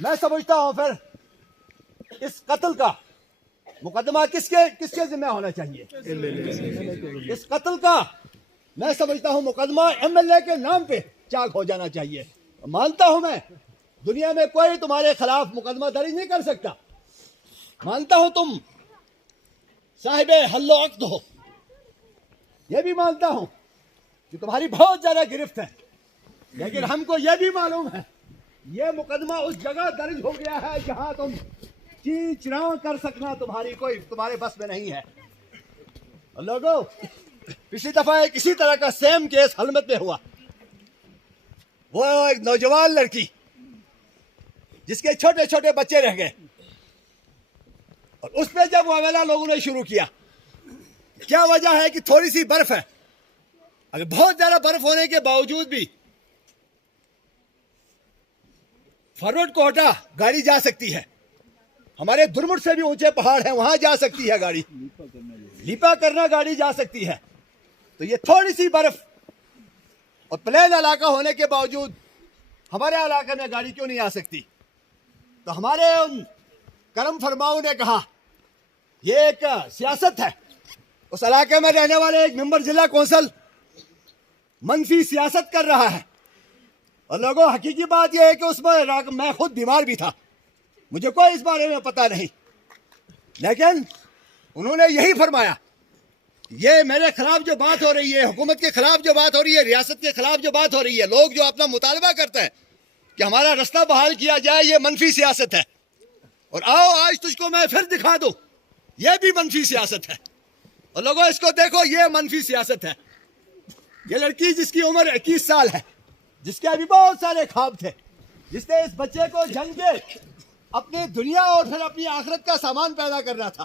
میں سمجھتا ہوں پھر اس قتل کا مقدمہ کس کے ذمہ ہونا چاہیے؟ اس قتل کا میں سمجھتا ہوں مقدمہ ایم ایل اے کے نام پہ چاک ہو جانا چاہیے. مانتا ہوں میں دنیا میں کوئی تمہارے خلاف مقدمہ درج نہیں کر سکتا. مانتا ہوں تم صاحب حل و عقد ہو. یہ بھی مانتا ہوں کہ تمہاری بہت زیادہ گرفت ہے. لیکن ہم کو یہ بھی معلوم ہے یہ مقدمہ اس جگہ درج ہو گیا ہے جہاں تم چینچ راں کر سکنا تمہارے بس میں نہیں ہے. اور لوگوں پچھلی دفعہ ایک اسی طرح کا سیم کیس حلمت میں ہوا. وہ ایک نوجوان لڑکی جس کے چھوٹے چھوٹے بچے رہ گئے اور اس پہ جب معاملہ لوگوں نے شروع کیا کیا وجہ ہے کہ تھوڑی سی برف ہے. اگر بہت زیادہ برف ہونے کے باوجود بھی فارورڈ کوہٹا گاڑی جا سکتی ہے. ہمارے درمٹ سے بھی اونچے پہاڑ ہیں وہاں جا سکتی ہے گاڑی. لیپا کرنا گاڑی جا سکتی ہے. تو یہ تھوڑی سی برف اور پلین علاقہ ہونے کے باوجود ہمارے علاقے میں گاڑی کیوں نہیں آ سکتی؟ تو ہمارے ان کرم فرماؤں نے کہا یہ ایک سیاست ہے. اس علاقے میں رہنے والے ایک ممبر ضلع کونسل منفی سیاست کر رہا ہے. اور لوگوں حقیقی بات یہ ہے کہ اس میں خود بیمار بھی تھا. مجھے کوئی اس بارے میں پتہ نہیں. لیکن انہوں نے یہی فرمایا یہ میرے خلاف جو بات ہو رہی ہے حکومت کے خلاف جو بات ہو رہی ہے ریاست کے خلاف جو بات ہو رہی ہے لوگ جو اپنا مطالبہ کرتے ہیں کہ ہمارا رستہ بحال کیا جائے یہ منفی سیاست ہے. اور آؤ آج تجھ کو میں پھر دکھا دوں یہ بھی منفی سیاست ہے. اور لوگوں اس کو دیکھو یہ منفی سیاست ہے. یہ لڑکی جس کی عمر 21 سال ہے جس کے ابھی بہت سارے خواب تھے جس نے اس بچے کو جنگ کے اپنی دنیا اور پھر اپنی آخرت کا سامان پیدا کرنا تھا.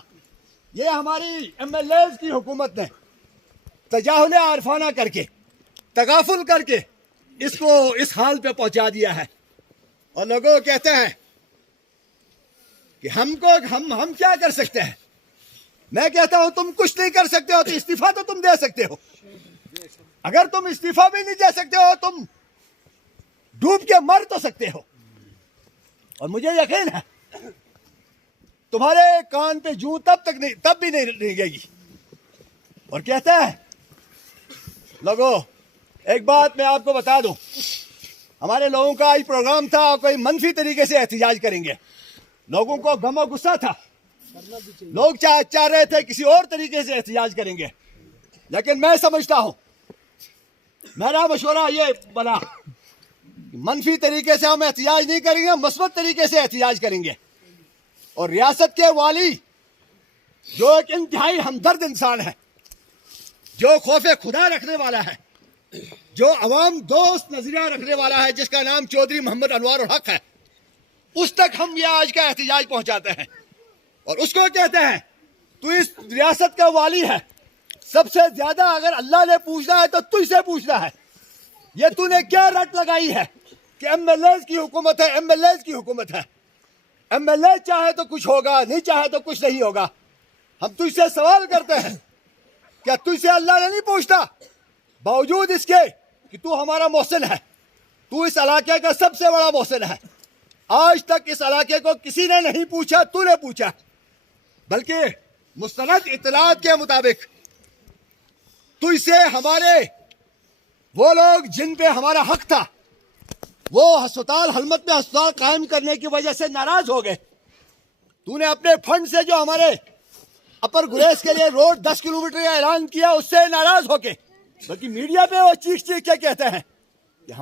یہ ہماری ایم ایل ایز کی حکومت نے تجاہل عارفانہ کر کے تغافل کر کے اس کو اس حال پہ پہنچا دیا ہے. اور لوگوں کہتے ہیں کہ ہم کیا کر سکتے ہیں. میں کہتا ہوں تم کچھ نہیں کر سکتے ہو تو استعفیٰ تو تم دے سکتے ہو. اگر تم استعفیٰ بھی نہیں دے سکتے ہو تم ڈوب کے مر تو سکتے ہو. اور مجھے یقین ہے تمہارے کان پہ جوں تب بھی نہیں رہے گی. اور کہتا ہے لوگوں ایک بات میں آپ کو بتا دوں ہمارے لوگوں کا آج پروگرام تھا کوئی منفی طریقے سے احتجاج کریں گے. لوگوں کو غم و غصہ تھا. لوگ چاہ رہے تھے کسی اور طریقے سے احتجاج کریں گے. لیکن میں سمجھتا ہوں میرا مشورہ یہ بنا منفی طریقے سے ہم احتجاج نہیں کریں گے مثبت طریقے سے احتجاج کریں گے. اور ریاست کے والی جو ایک انتہائی ہمدرد انسان ہے جو خوف خدا رکھنے والا ہے جو عوام دوست نظریہ رکھنے والا ہے جس کا نام چودھری محمد انوار الحق ہے اس تک ہم یہ آج کا احتجاج پہنچاتے ہیں. اور اس کو کہتے ہیں تو اس ریاست کا والی ہے سب سے زیادہ اگر اللہ نے پوچھنا ہے تو تجھ سے پوچھنا ہے یہ تو نے کیا رٹ لگائی ہے کہ ایم ایل ایز کی حکومت ہے. ایم ایل ایز کی حکومت ہے. ایم ایل اے چاہے تو کچھ ہوگا نہیں چاہے تو کچھ نہیں ہوگا. ہم تجھ سے سوال کرتے ہیں کیا تجھ سے اللہ نے نہیں پوچھتا باوجود اس کے کہ تو ہمارا محسن ہے تو اس علاقے کا سب سے بڑا محسن ہے. آج تک اس علاقے کو کسی نے نہیں پوچھا تو نے پوچھا. بلکہ مستند اطلاعات کے مطابق تجھ سے ہمارے وہ لوگ جن پہ ہمارا حق تھا وہ ہسپتال حلمت میں ہسپتال قائم کرنے کی وجہ سے ناراض ہو گئے. تو نے اپنے فنڈ سے جو ہمارے اپر گریز کے لیے روڈ 10 کلومیٹر کا اعلان کیا اس سے ناراض ہو کے بلکہ میڈیا پہ وہ چیخ کے کہتے ہیں کہ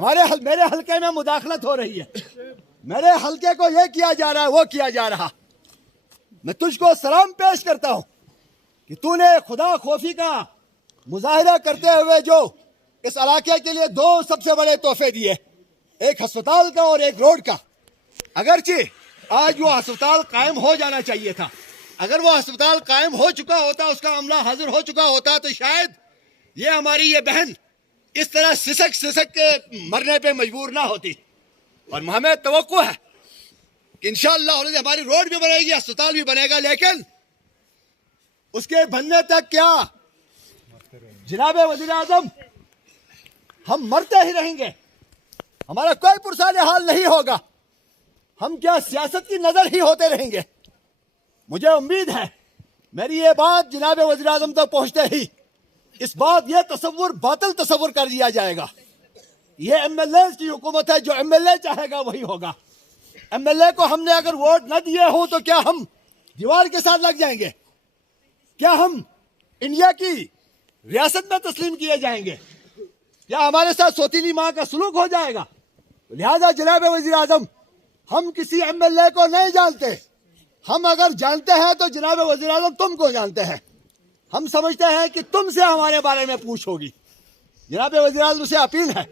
میرے حلقے میں مداخلت ہو رہی ہے میرے حلقے کو یہ کیا جا رہا ہے وہ کیا جا رہا. میں تجھ کو سلام پیش کرتا ہوں کہ تو نے خدا خوفی کا مظاہرہ کرتے ہوئے جو اس علاقے کے لیے 2 سب سے بڑے تحفے دیے ایک ہسپتال کا اور ایک روڈ کا. اگرچہ آج وہ ہسپتال قائم ہو جانا چاہیے تھا. اگر وہ ہسپتال قائم ہو چکا ہوتا اس کا عملہ حاضر ہو چکا ہوتا تو شاید یہ ہماری یہ بہن اس طرح سسک کے مرنے پہ مجبور نہ ہوتی. اور ہمیں توقع ہے کہ انشاءاللہ ہماری روڈ بھی بنے گی ہسپتال بھی بنے گا. لیکن اس کے بننے تک کیا جناب وزیر اعظم ہم مرتے ہی رہیں گے. ہمارا کوئی پرسان حال نہیں ہوگا. ہم کیا سیاست کی نظر ہی ہوتے رہیں گے؟ مجھے امید ہے میری یہ بات جناب وزیر اعظم تک پہنچتے ہی اس بات یہ تصور باطل تصور کر دیا جائے گا. یہ ایم ایل اے کی حکومت ہے، جو ایم ایل اے چاہے گا وہی ہوگا. ایم ایل اے کو ہم نے اگر ووٹ نہ دیے ہوں تو کیا ہم دیوار کے ساتھ لگ جائیں گے؟ کیا ہم انڈیا کی ریاست میں تسلیم کیے جائیں گے؟ کیا ہمارے ساتھ سوتیلی ماں کا سلوک ہو جائے گا؟ لہذا جناب وزیر اعظم، ہم کسی ایم ایل اے کو نہیں جانتے. ہم اگر جانتے ہیں تو جناب وزیر اعظم تم کو جانتے ہیں. ہم سمجھتے ہیں کہ تم سے ہمارے بارے میں پوچھ ہوگی. جناب وزیر اعظم سے اپیل ہے